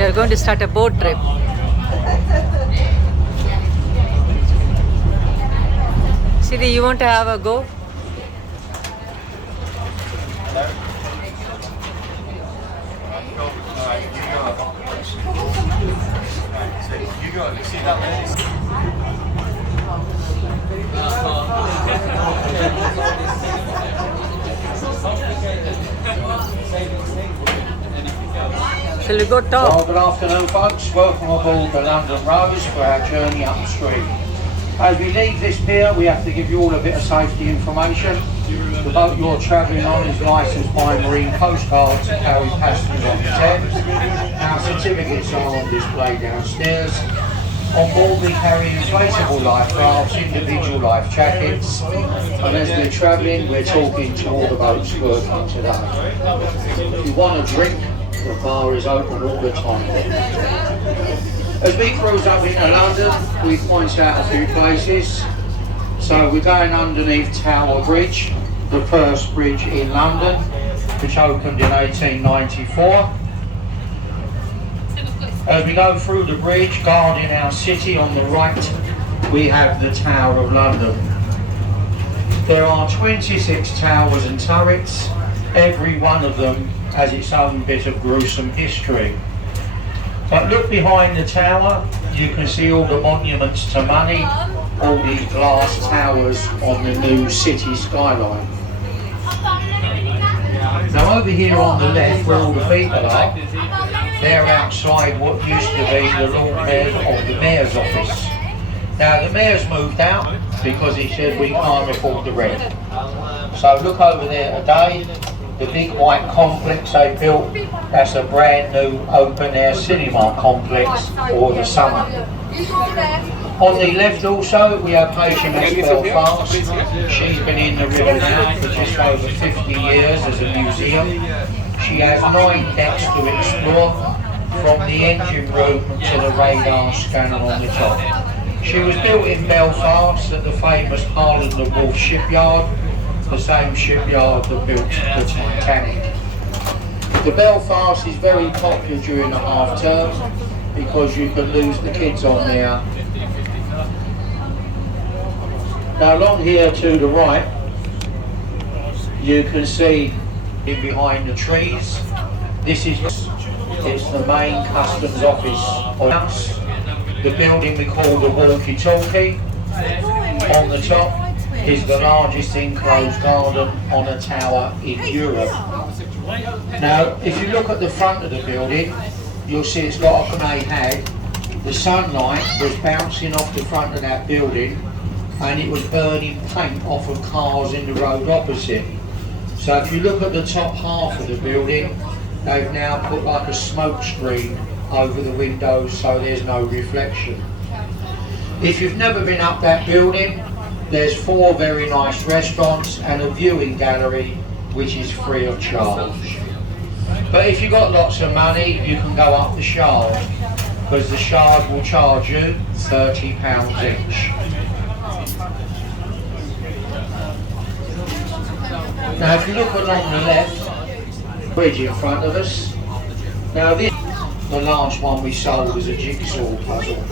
We are going to start a boat trip. Siri, you want to have a go? Shall we go top? Well, good afternoon, folks. Welcome aboard the London Rose for our journey upstream. As we leave this pier, we have to give you all a bit of safety information. The boat you're travelling on is licensed by Marine Coast Guard to carry passengers on the Thames. Our certificates are on display downstairs. On board we carry inflatable life rafts, individual life jackets, and as we're travelling we're talking to all the boats working today. If you want a drink, the bar is open all the time. As we cruise up into London, we point out a few places. So we're going underneath Tower Bridge, the first bridge in London, which opened in 1894. As we go through the bridge, guarding our city on the right, we have the Tower of London. There are 26 towers and turrets. Every one of them has its own bit of gruesome history. But look behind the tower, you can see all the monuments to money, all the glass towers on the new city skyline. Now over here on the left, where all the people are, they're outside what used to be the Lord Mayor of the Mayor's office. Now the Mayor's moved out because he said we can't afford the rent. So look over there today, the big white complex they built, that's a brand new open air cinema complex for the summer. On the left also we have HMS Belfast. She's been in the river now for just over 50 years as a museum. She has 9 decks to explore, from the engine room to the radar scanner on the top. She was built in Belfast at the famous Harland and Wolff shipyard, the same shipyard that built the Titanic. The Belfast is very popular during the half term because you can lose the kids on there. Now along here to the right, you can see in behind the trees, it's the main customs office of house. The building we call the walkie-talkie. On the top is the largest enclosed garden on a tower in Europe. Now, if you look at the front of the building, you'll see it's got a grenade head. The sunlight was bouncing off the front of that building and it was burning paint off of cars in the road opposite. So if you look at the top half of the building, they've now put like a smoke screen over the windows so there's no reflection. If you've never been up that building, there's 4 very nice restaurants and a viewing gallery which is free of charge. But if you've got lots of money, you can go up the Shard, because the Shard will charge you £30 each. Now if you look along the left, bridge in front of us. Now this, the last one we sold as a jigsaw puzzle.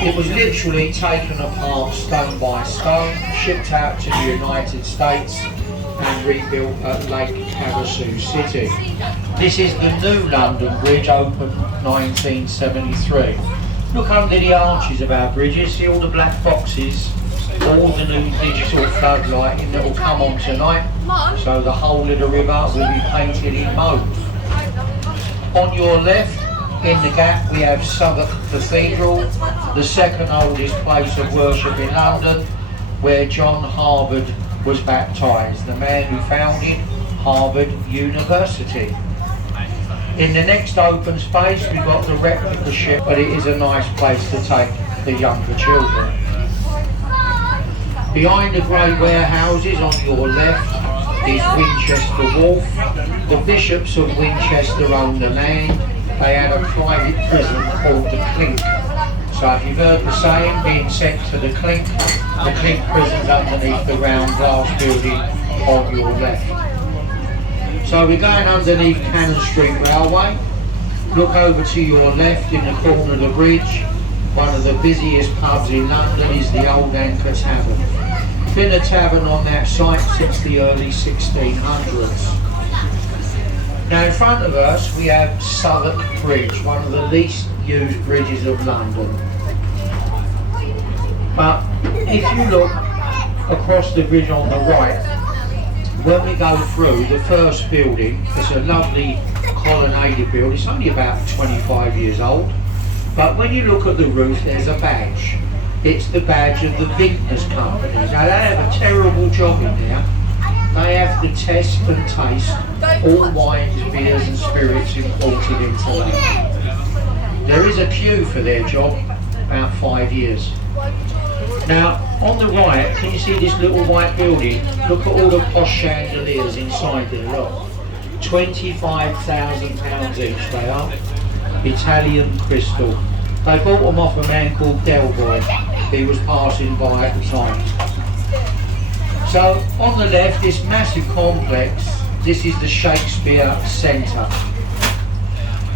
It was literally taken apart stone by stone, shipped out to the United States and rebuilt at Lake Havasu City. This is the new London Bridge, opened 1973. Look under the arches of our bridges, see all the black boxes, all the new digital floodlighting that will come on tonight, so the whole of the river will be painted in mauve. On your left, in the gap, we have Southwark Cathedral, the second oldest place of worship in London, where John Harvard was baptised, the man who founded Harvard University. In the next open space, we've got the replica ship, but it is a nice place to take the younger children. Behind the grey warehouses on your left is Winchester Wharf. The bishops of Winchester own the land. They had a private prison called the Clink. So if you've heard the saying, being sent to the Clink prison's underneath the round glass building on your left. So we're going underneath Cannon Street Railway. Look over to your left in the corner of the bridge. One of the busiest pubs in London is the Old Anchor Tavern. Been a tavern on that site since the early 1600s. Now in front of us we have Southwark Bridge, one of the least used bridges of London. But if you look across the bridge on the right, when we go through the first building, it's a lovely colonnaded building. It's only about 25 years old. But when you look at the roof, there's a badge. It's the badge of the Vintners Company. Now they have a terrible job in there. They have to test and taste all wines, beers and spirits imported into London. There is a queue for their job, about 5 years. Now, on the right, can you see this little white building? Look at all the posh chandeliers inside there, look. £25,000 each they are. Italian crystal. They bought them off a man called Delboy. He was passing by at the time. So, on the left, this massive complex, this is the Shakespeare Center.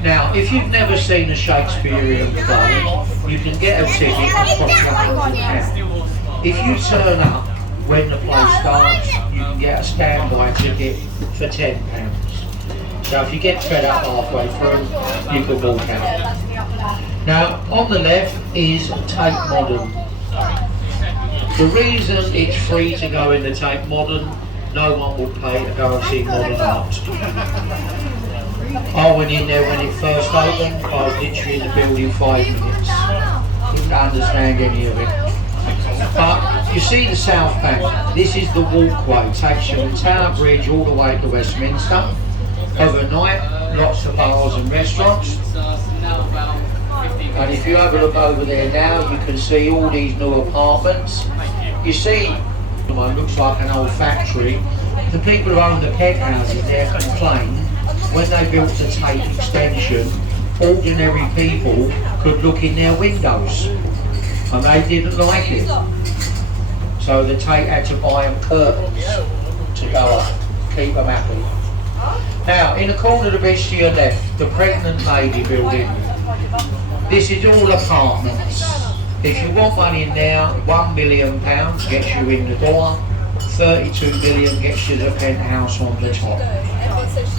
Now, if you've never seen a Shakespearean play, you can get a ticket and cost £100. If you turn up when the play starts, you can get a standby ticket for £10. So if you get fed up halfway through, you can walk out. Now, on the left is Tate Modern. The reason it's free to go in the Tate Modern, no one will pay to go and see modern art. I went in there when it first opened. I was literally in the building 5 minutes. Didn't understand any of it. But you see the South Bank. This is the walkway. Takes you from Tower Bridge all the way to Westminster. Overnight, lots of bars and restaurants. And if you have a look over there now, you can see all these new apartments. You see, it looks like an old factory. The people who own the penthouses there complained when they built the Tate extension, ordinary people could look in their windows, and they didn't like it. So the Tate had to buy them curtains to go up, keep them happy. Now, in the corner of the bridge to your left, the Pregnant Lady building. This is all apartments. If you want one in there, £1 million gets you in the door, 32 million gets you the penthouse on the top.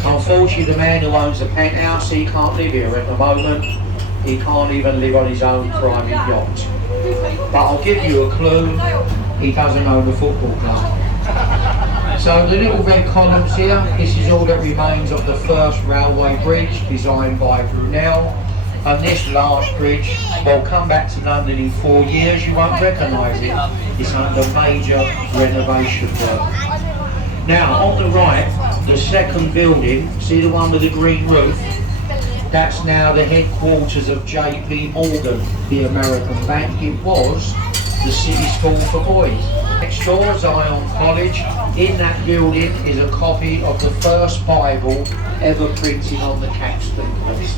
Unfortunately, the man who owns the penthouse, he can't live here at the moment. He can't even live on his own private yacht. But I'll give you a clue, he doesn't own a football club. So the little red columns here, this is all that remains of the first railway bridge designed by Brunel. And this large bridge will come back to London in 4 years, you won't recognise it. It's under major renovation work. Now on the right, the second building, see the one with the green roof? That's now the headquarters of JP Morgan, the American bank. It was the City School for Boys. Next door is Zion College. In that building is a copy of the first Bible ever printed on the Caxton press.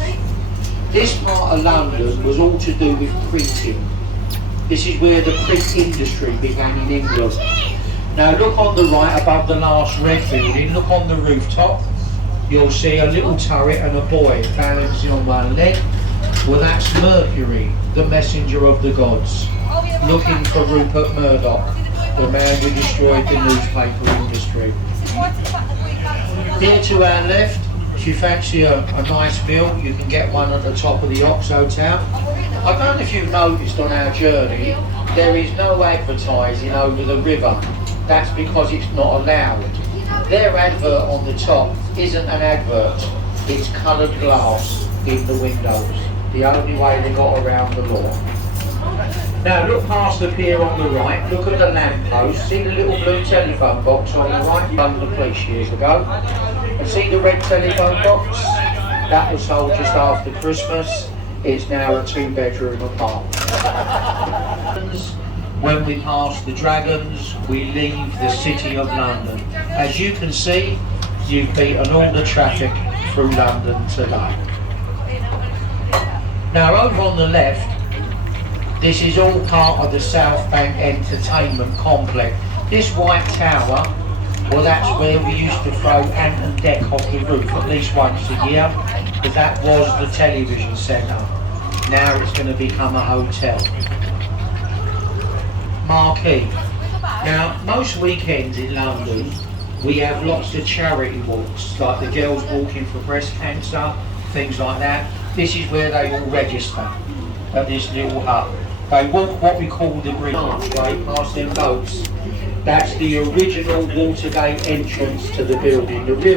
This part of London was all to do with printing. This is where the print industry began in England. Now look on the right above the last red building, look on the rooftop. You'll see a little turret and a boy balancing on one leg. Well, that's Mercury, the messenger of the gods, looking for Rupert Murdoch, the man who destroyed the newspaper industry. Here to our left, if you fancy a nice meal, you can get one at the top of the Ox Hotel. I don't know if you've noticed on our journey, there is no advertising over the river. That's because it's not allowed. Their advert on the top isn't an advert, it's coloured glass in the windows. The only way they got around the law. Now look past the pier on the right, look at the lamppost, see the little blue telephone box on the right, run the police years ago. And see the red telephone box? That was sold just after Christmas. It's now a 2-bedroom apartment. When we pass the Dragons, we leave the City of London. As you can see, you've beaten all the traffic through London today. Now over on the left, this is all part of the South Bank Entertainment Complex. This white tower, well, that's where we used to throw Ant and Dec off the roof at least once a year. That was the television centre. Now it's going to become a hotel. Marquee. Now, most weekends in London, we have lots of charity walks, like the girls walking for breast cancer, things like that. This is where they all register, at this little hut. They walk what we call the green archway past them boats. That's the original Watergate entrance to the building. The river